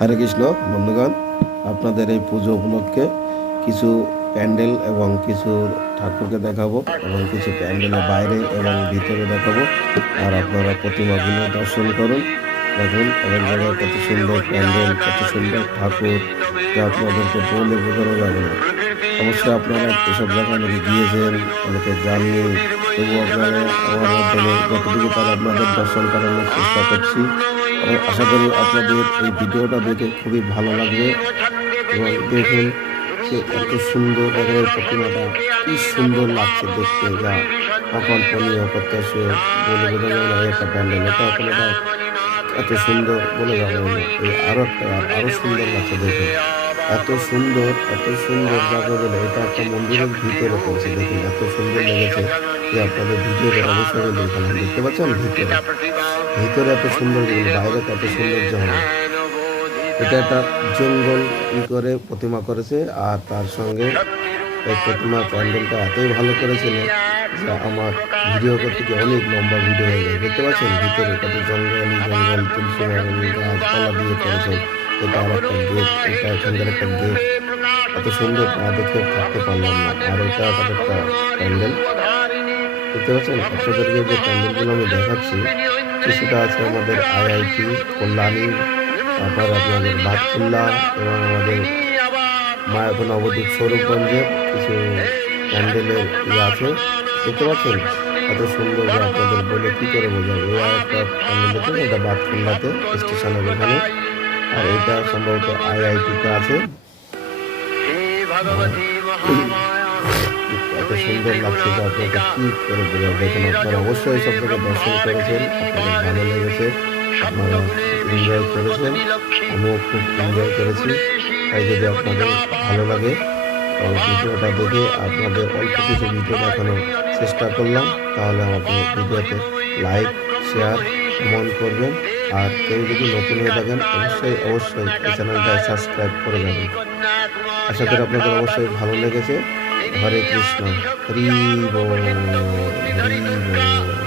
হরে কৃষ্ণ বন্ধুগণ, আপনাদের এই পুজো উপলক্ষে কিছু প্যান্ডেল এবং কিছু ঠাকুরকে দেখাবো এবং কিছু প্যান্ডেলের বাইরে এবং ভিতরে দেখাবো। আর আপনারা প্রতিমাগুলো দর্শন করুন। দেখুন অনেক জায়গায় কত সুন্দর প্যান্ডেল, কত সুন্দর ঠাকুর, যা আপনাদেরকে বলে বোঝানো যাবে না। অবশ্যই আপনারা এসব জায়গায় অনেকে গিয়েছেন, অনেকে যাননি, তবু আপনারা আমার মাধ্যমে যতটুকু পারে আপনাদের দর্শন করানোর চেষ্টা করছি। আশা করি আপনাদের এই ভিডিওটা দেখে খুবই ভালো লাগবে। এবং দেখুন যে এত সুন্দর একেবারে প্রতিমাটা, কি সুন্দর লাগছে দেখতে, যা অকল্পনীয়, অপ্রত্যাশীয়, বলে বোঝা যাবে না। একটা প্যান্ডেল, এটা কোনোটা এত সুন্দর বলে যাবে না। এই আরো একটা আরো সুন্দর লাগছে দেখুন, এত সুন্দর, এত সুন্দর যাকে বলে। এটা একটা মন্দিরের ভিতরে পড়ছে, দেখুন এত সুন্দর লেগেছে যে আপনাদের ভিডিওতে অবশ্যই দেখালাম। দেখতে পাচ্ছেন ভিতরে, ভিতরে এত সুন্দর, বাইরে কত সৌন্দর্য হবে। এটা একটা জঙ্গল করে প্রতিমা করেছে, আর তার সঙ্গে এই প্রতিমা প্যান্ডেলটা এতই ভালো করেছিল যে আমার ভিডিও করতে গিয়ে অনেক লম্বা ভিডিও হয়ে যায়। দেখতে পাচ্ছেন ভিতরে কত জঙ্গল, তুলসী গাছপালা দিয়ে করেছে। এটা আর একটা গেট, এটা এখানকার একটা গেট। এত সুন্দর না দেখে থাকতে পারলাম না। আর এটা একটা প্যান্ডেল, দেখতে পাচ্ছেন। আপনাদেরকে যে প্যান্ডেলগুলো আমি দেখাচ্ছি, কিছুটা আছে আমাদের আইআইটি কল্যাণী, তারপর আপনাদের বাতকুল্লা এবং আমাদের মায়াপুর নবদ্বীপ স্বরূপগঞ্জের কিছু প্যান্ডেলের আছে। দেখতে পাচ্ছেন এত সুন্দর যে আপনাদের বলে কী করে বোঝাবো। এই একটা প্যান্ডেল দেখুন, এটা বাতকুল্লাতে স্টেশনের ওখানে। আর এটা সম্ভবত আইআইটিতে আছে। এত সুন্দর লাগছে যে আপনাকে কী করে বোঝাবো। দেখুন আপনারা অবশ্যই সব জায়গায় দর্শন করেছেন, আপনাদের ভালো লেগেছে, আপনারা এনজয় করেছেন, আমিও খুব এনজয় করেছি। তাই যদি আপনাদের ভালো লাগে তবে ভিডিওটা দেখে আপনাদের অল্প কিছু ভিডিও দেখানোর চেষ্টা করলাম, তাহলে আমাদের ভিডিওতে লাইক, শেয়ার, কমেন্ট করবেন। আর কেউ যদি নতুন হয়ে থাকেন অবশ্যই এই চ্যানেলটা সাবস্ক্রাইব করে যাবেন। আশা করি আপনাদের অবশ্যই ভালো লেগেছে। হরে কৃষ্ণ, হরি বল, হরি বল।